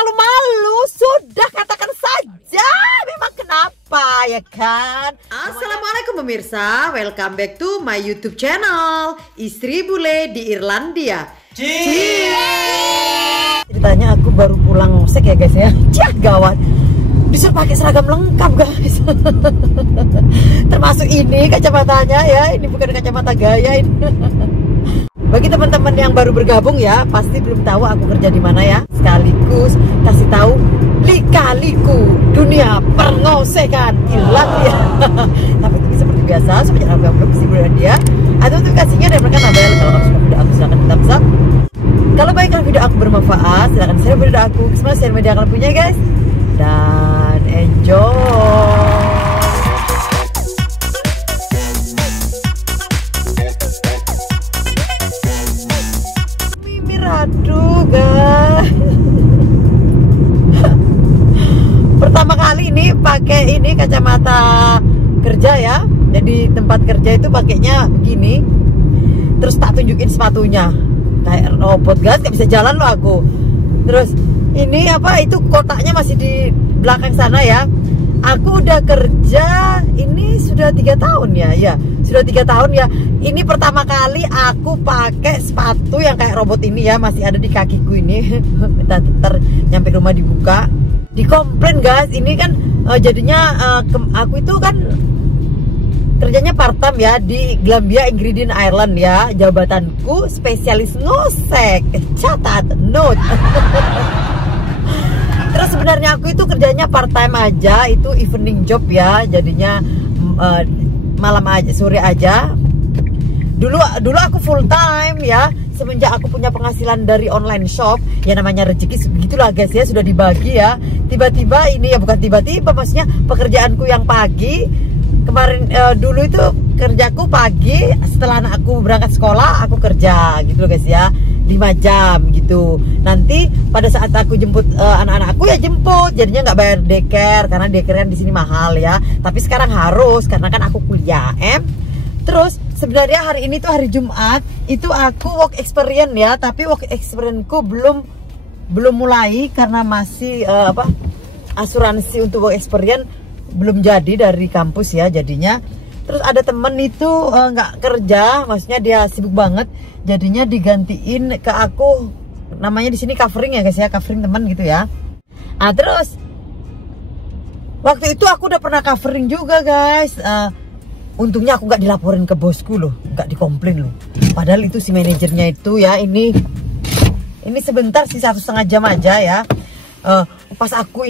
malu-malu? Sudah, katakan saja. Memang kenapa ya kan? Assalamualaikum pemirsa, welcome back to my YouTube channel Istri Bule di Irlandia. Ceritanya aku baru pulang ngosek ya guys ya. Cih, gawat. Disuruh pakai seragam lengkap guys. Termasuk ini kacamatanya ya. Ini bukan kacamata gaya ini. Bagi teman-teman yang baru bergabung ya, pasti belum tahu aku kerja di mana ya. Sekaligus kasih tahu lika-liku dunia pengosekan Irlandia. Tapi itu seperti biasa, semenjak aku upload di Irlandia, ada notifikasinya dan menekan bel. Kalau kamu suka video aku silahkan thumbs up. Kalau baiklah video aku bermanfaat, silahkan share video aku ke semua share media kalian punya guys. Dan enjoy. Aduh guys. Pertama kali ini pakai ini kacamata kerja ya. Jadi tempat kerja itu pakainya begini. Terus tak tunjukin sepatunya. Kayak robot guys, gak bisa jalan loh aku. Terus ini apa itu kotaknya masih di belakang sana ya. Aku udah kerja ini sudah 3 tahun ya. Ya, sudah 3 tahun ya. Ini pertama kali aku pakai sepatu yang kayak robot ini ya, masih ada di kakiku ini. Ntar nyampe rumah dibuka, dikomplain guys. Ini kan jadinya aku itu kan kerjanya part time ya di Glanbia Ingredient Ireland ya. Jabatanku spesialis ngosek. Catat note. Terus sebenarnya aku itu kerjanya part time aja, itu evening job ya. Jadinya malam aja, sore aja. Dulu aku full time ya. Semenjak aku punya penghasilan dari online shop, ya namanya rezeki begitulah guys ya, sudah dibagi ya. Tiba-tiba ini ya, bukan tiba-tiba, maksudnya pekerjaanku yang pagi kemarin dulu itu kerjaku pagi, setelah anak aku berangkat sekolah aku kerja gitu loh guys ya, 5 jam gitu. Nanti pada saat aku jemput anak-anakku ya jemput, jadinya nggak bayar daycare karena daycare kan di sini mahal ya. Tapi sekarang harus karena kan aku kuliah Terus sebenarnya hari ini tuh hari Jumat, itu aku work experience ya, tapi work experience-ku belum mulai karena masih asuransi untuk work experience belum jadi dari kampus ya jadinya. Terus ada temen itu nggak kerja, maksudnya dia sibuk banget, jadinya digantiin ke aku. Namanya di sini covering ya guys ya, covering teman gitu ya. Terus waktu itu aku udah pernah covering juga guys. Untungnya aku nggak dilaporin ke bosku loh, nggak dikomplain loh. Padahal itu si manajernya itu ya, ini sebentar sih 1,5 jam aja ya. Pas aku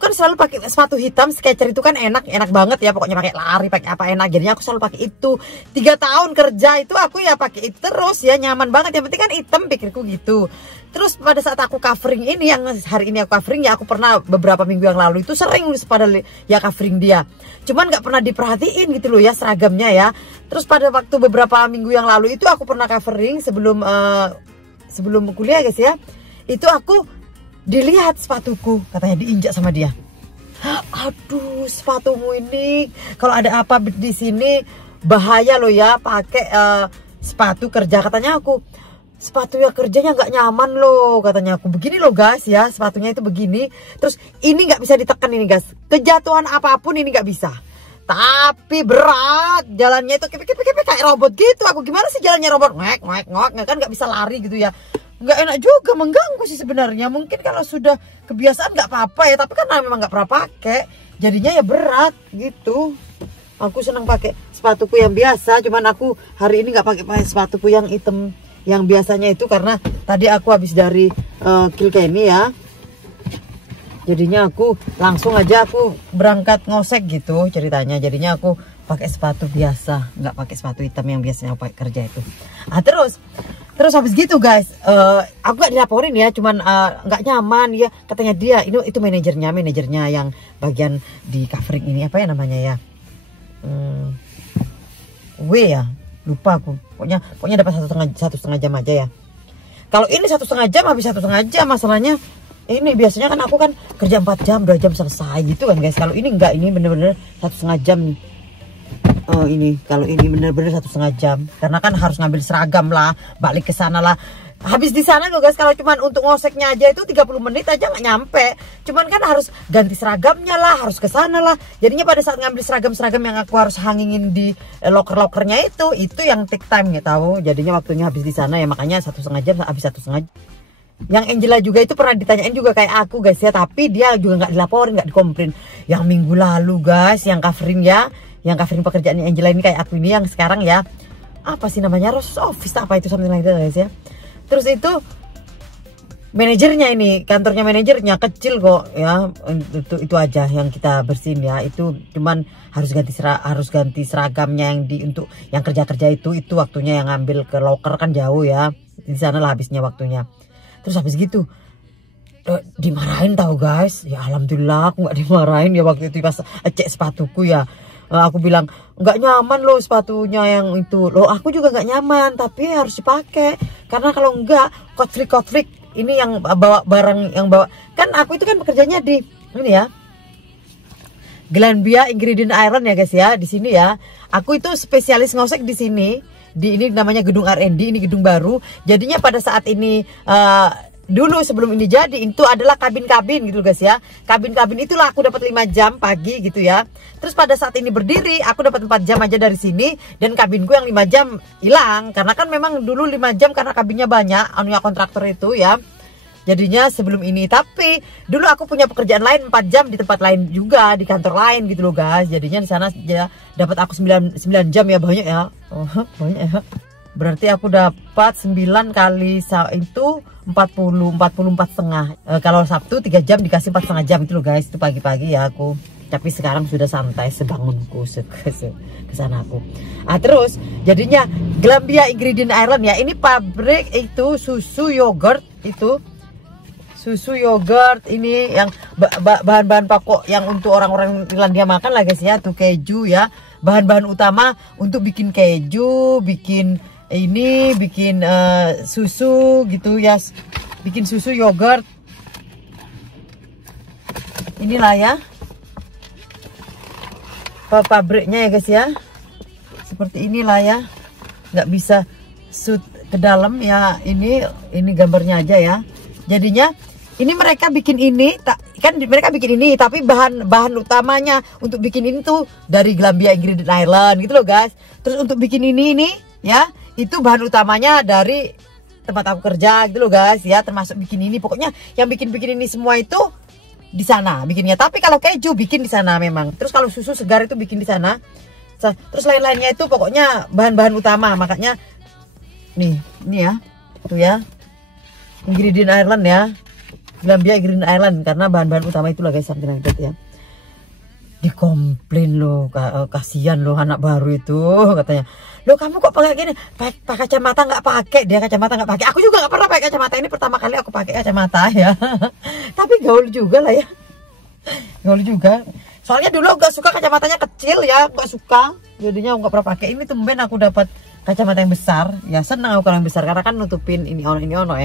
kan selalu pakai sepatu hitam Skechers, itu kan enak banget ya, pokoknya pakai lari pakai apa enak, jadinya aku selalu pakai itu. 3 tahun kerja itu aku ya pakai itu terus ya, nyaman banget, yang penting kan hitam pikirku gitu. Terus pada saat aku covering ini, yang hari ini aku covering ya, aku pernah beberapa minggu yang lalu itu sering pada ya covering dia, cuman nggak pernah diperhatiin gitu loh ya seragamnya ya. Terus pada waktu beberapa minggu yang lalu itu aku pernah covering sebelum kuliah guys ya, itu aku dilihat sepatuku, katanya diinjak sama dia. Aduh, sepatumu ini kalau ada apa di sini bahaya loh ya, pakai sepatu kerja, katanya aku. Sepatu ya kerjanya nggak nyaman loh, katanya aku. Begini loh guys ya, sepatunya itu begini. Terus ini nggak bisa ditekan ini guys, kejatuhan apapun ini nggak bisa. Tapi berat, jalannya itu kayak robot gitu. Aku gimana sih jalannya robot, ngek kan nggak bisa lari gitu ya. Nggak enak juga, mengganggu sih sebenarnya. Mungkin kalau sudah kebiasaan nggak apa-apa ya, tapi kan memang nggak pernah pakai, jadinya ya berat gitu. Aku senang pakai sepatuku yang biasa, cuman aku hari ini nggak pakai sepatuku yang hitam yang biasanya itu, karena tadi aku habis dari Kilkenny ya. Jadinya aku langsung aja aku berangkat ngosek gitu ceritanya. Jadinya aku pakai sepatu biasa, nggak pakai sepatu hitam yang biasanya aku pakai kerja itu. Terus habis gitu guys, aku gak dilaporin ya, cuman nggak nyaman ya, katanya dia. Itu manajernya yang bagian di covering ini, apa ya namanya ya, ya lupa aku. Pokoknya dapat 1,5 jam aja ya. Kalau ini 1,5 jam habis 1,5 jam. Masalahnya ini biasanya kan aku kan kerja 4 jam 2 jam selesai gitu kan guys. Kalau ini enggak, ini bener-bener 1,5 jam nih. Kalau ini bener-bener 1,5 jam, karena kan harus ngambil seragam lah, balik ke sana lah. Habis di sana loh guys, kalau cuman untuk ngoseknya aja itu 30 menit aja nggak nyampe. Cuman kan harus ganti seragamnya lah, harus ke sana lah. Jadinya pada saat ngambil seragam-seragam yang aku harus hangingin di loker-lokernya itu yang take time ya tahu. Jadinya waktunya habis di sana ya, makanya 1,5 jam habis 1,5 jam. Yang Angela juga itu pernah ditanyain juga kayak aku guys ya, tapi dia juga nggak dilaporin, nggak dikomplain. Yang minggu lalu guys, yang covering ya, yang covering pekerjaannya Angela ini kayak aku ini yang sekarang ya, apa sih namanya, Rose Office apa itu, something like that guys ya. Terus itu manajernya ini, kantornya manajernya kecil kok ya, itu aja yang kita bersihin ya. Itu cuman harus ganti seragamnya yang untuk yang kerja itu waktunya, yang ngambil ke loker kan jauh ya, di sana lah habisnya waktunya. Terus habis gitu dimarahin tahu guys. Ya alhamdulillah aku nggak dimarahin ya waktu itu pas cek sepatuku ya. Aku bilang nggak nyaman loh sepatunya yang itu loh, aku juga nggak nyaman tapi harus dipakai karena kalau enggak konflik ini yang bawa barang, yang bawa kan aku itu kan bekerjanya di ini ya, Glanbia Ingredient Iron ya guys ya, di sini ya. Aku itu spesialis ngosek di sini, di ini namanya gedung R&D, ini gedung baru. Jadinya pada saat ini dulu sebelum ini jadi itu adalah kabin-kabin gitu guys ya. Kabin-kabin itulah aku dapat 5 jam pagi gitu ya. Terus pada saat ini berdiri aku dapat 4 jam aja dari sini, dan kabinku yang 5 jam hilang karena kan memang dulu 5 jam karena kabinnya banyak anunya kontraktor itu ya. Jadinya sebelum ini, tapi dulu aku punya pekerjaan lain 4 jam di tempat lain juga, di kantor lain gitu loh guys. Jadinya di sana ya dapat aku 9 jam ya, banyak ya. Oh, banyak ya. Berarti aku dapat 9 kali itu 44,5. Kalau Sabtu 3 jam dikasih 4,5 jam itu loh guys. Itu pagi-pagi ya aku. Tapi sekarang sudah santai sebangunku ke sana aku. Terus jadinya Glanbia Ingredient Iron ya. Ini pabrik itu susu yogurt itu. Susu yogurt ini yang bahan-bahan pokok yang untuk orang-orang Irlandia makan lah guys ya. Tuh keju ya. Bahan-bahan utama untuk bikin keju, bikin susu gitu ya, bikin susu yogurt. Inilah ya pabriknya ya guys ya, seperti inilah ya, nggak bisa shoot ke dalam ya. Ini gambarnya aja ya. Jadinya ini mereka bikin ini mereka bikin ini, tapi bahan utamanya untuk bikin ini tuh dari Glanbia Ingredient Iron gitu loh guys. Terus untuk bikin ini ya, itu bahan utamanya dari tempat aku kerja gitu loh guys ya, termasuk bikin ini. Pokoknya yang bikin ini semua itu di sana bikinnya. Tapi kalau keju bikin di sana memang. Terus kalau susu segar itu bikin di sana. Terus lain-lainnya itu pokoknya bahan-bahan utama. Makanya nih, ini ya. Tuh ya. Ingredient Iron ya. Glanbia Ingredient Iron karena bahan-bahan utama itulah guys, something like that ya. Dikomplain loh, kasihan loh anak baru itu, katanya, loh kamu kok pakai gini, pakai kacamata nggak pakai, dia kacamata nggak pakai. Aku juga nggak pernah pakai kacamata, ini pertama kali aku pakai kacamata ya. Tapi gaul juga lah ya, gaul juga. Soalnya dulu nggak suka kacamatanya kecil ya, nggak suka, jadinya nggak pernah pakai. Ini tumben aku dapat kacamata yang besar, ya senang aku kalau yang besar karena kan nutupin ini ono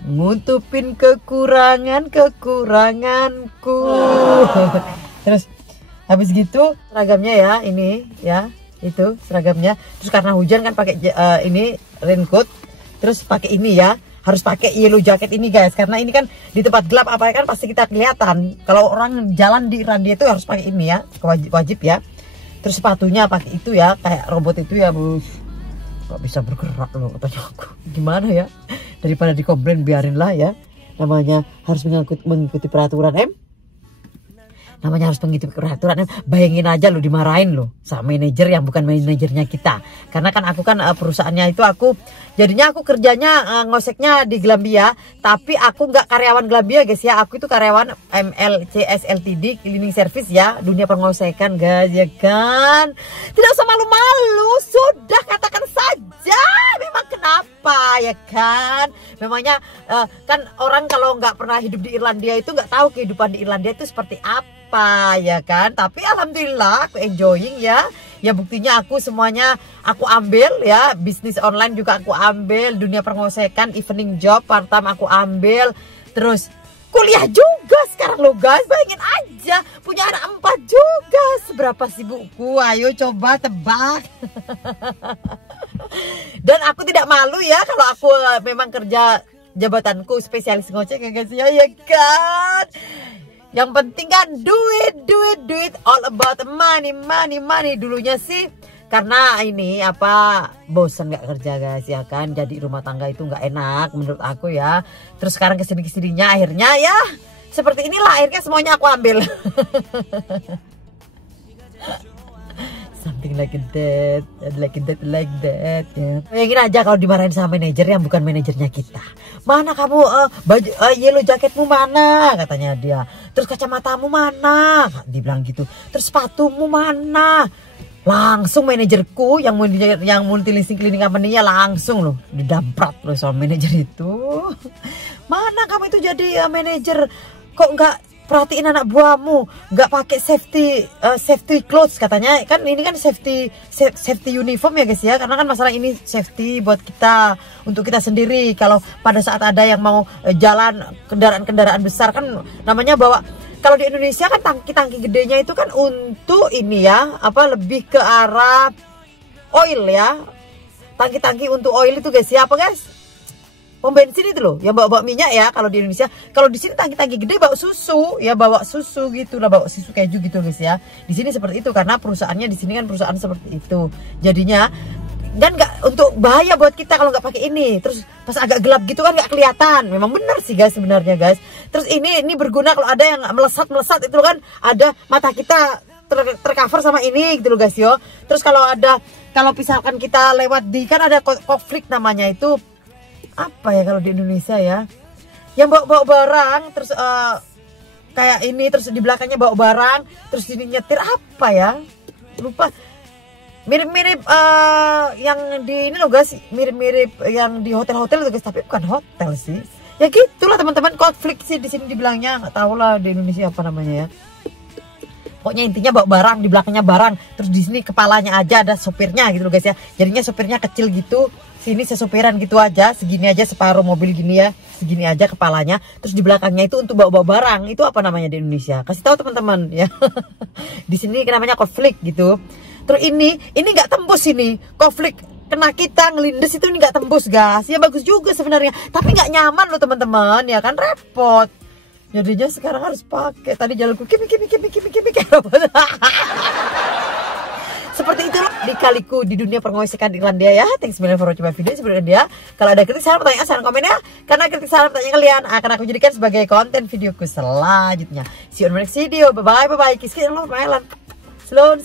nutupin kekuranganku. Terus habis gitu seragamnya ya, ini ya, itu seragamnya. Terus karena hujan kan pakai ini raincoat, terus pakai ini ya, harus pakai yellow jacket ini guys, karena ini kan di tempat gelap apa kan pasti kita kelihatan. Kalau orang jalan di Irlandia itu harus pakai ini ya, wajib ya. Terus sepatunya pakai itu ya, kayak robot itu ya, bos. Gak bisa bergerak loh katanya aku. Gimana ya, daripada dikomplain biarinlah ya, namanya harus mengikuti peraturan namanya harus mengikuti peraturan. Bayangin aja lo dimarahin lo sama manajer yang bukan manajernya kita, karena kan aku kan perusahaannya itu aku, jadinya aku kerjanya ngoseknya di Glanbia, tapi aku nggak karyawan Glanbia guys ya, aku itu karyawan MLCS Ltd cleaning service ya, dunia pengosekan guys ya kan. Tidak usah malu-malu, sudah katakan saja memang kenapa ya kan. Memangnya kan orang kalau nggak pernah hidup di Irlandia itu nggak tahu kehidupan di Irlandia itu seperti apa ya kan. Tapi alhamdulillah aku enjoying ya. Ya buktinya aku semuanya aku ambil ya, bisnis online juga aku ambil, dunia pengosekan, evening job, part time aku ambil, terus kuliah juga sekarang lo guys. Bayangin aja punya anak 4 juga, seberapa sibukku, ayo coba tebak. Dan aku tidak malu ya kalau aku memang kerja jabatanku spesialis ngoceh ya guys ya, ya kan. Yang penting kan duit, all about money. Dulunya sih karena ini apa, bosan nggak kerja guys ya kan, jadi rumah tangga itu nggak enak menurut aku ya. Terus sekarang kesini-kesininya akhirnya ya seperti inilah, akhirnya semuanya aku ambil. Something like that ya. Bayangin aja kalau dimarahin sama manajer yang bukan manajernya kita. Mana kamu baju yellow jaketmu mana, katanya dia. Terus kacamatamu mana, dibilang gitu. Terus sepatumu mana. Langsung manajerku yang multi listing cleaning company-nya langsung loh didamprat loh sama manajer itu. Mana kamu itu jadi manajer kok nggak perhatiin anak buahmu, nggak pakai safety clothes, katanya kan ini kan safety uniform ya guys ya, karena kan masalah ini safety buat kita, untuk kita sendiri. Kalau pada saat ada yang mau jalan kendaraan besar kan namanya bawa. Kalau di Indonesia kan tangki gedenya itu kan untuk ini ya, apa, lebih ke arah oil ya. Tangki untuk oil itu guys, siapa guys? Pom bensin itu loh, yang bawa minyak ya kalau di Indonesia. Kalau di sini tangki gede bawa susu, ya bawa susu gitu lah, bawa susu keju gitu guys ya. Di sini seperti itu karena perusahaannya di sini kan perusahaan seperti itu. Jadinya dan nggak, untuk bahaya buat kita kalau nggak pakai ini. Terus pas agak gelap gitu kan nggak kelihatan. Memang benar sih guys sebenarnya guys. Terus ini berguna kalau ada yang melesat itu kan, ada mata kita tercover sama ini gitu loh guys yo. Terus kalau misalkan kita lewat di, kan ada konflik namanya itu apa ya kalau di Indonesia ya, yang bawa barang terus kayak ini, terus di belakangnya bawa barang terus ini nyetir apa ya, lupa. Mirip-mirip yang di ini loh guys, mirip-mirip yang di hotel-hotel itu guys, tapi bukan hotel sih. Ya gitulah teman-teman, konflik sih di sini dibilangnya, nggak tahu lah di Indonesia apa namanya ya. Pokoknya intinya bawa barang, di belakangnya barang, terus di sini kepalanya aja ada sopirnya gitu loh guys ya. Jadinya sopirnya kecil gitu, sini sesopiran gitu aja, segini aja separuh mobil gini ya, segini aja kepalanya. Terus di belakangnya itu untuk bawa barang, itu apa namanya di Indonesia? Kasih tahu teman-teman ya. Di sini namanya konflik gitu. Terus ini nggak tembus ini, konflik kena kita ngelindes itu, ini nggak tembus guys. Ya bagus juga sebenarnya, tapi nggak nyaman loh teman-teman ya kan, repot. Jadinya sekarang harus pakai. Tadi jalanku kimi. Seperti itulah lika-liku di dunia permusikan Irlandia ya. Thanks for watching my video sebelum dia. Kalau ada kritik, saran, pertanyaan, saran, komen ya. Karena kritik, saran, pertanyaan kalian akan aku jadikan sebagai konten videoku selanjutnya. See you on the next video. Bye bye. Kiss kiss. Slow.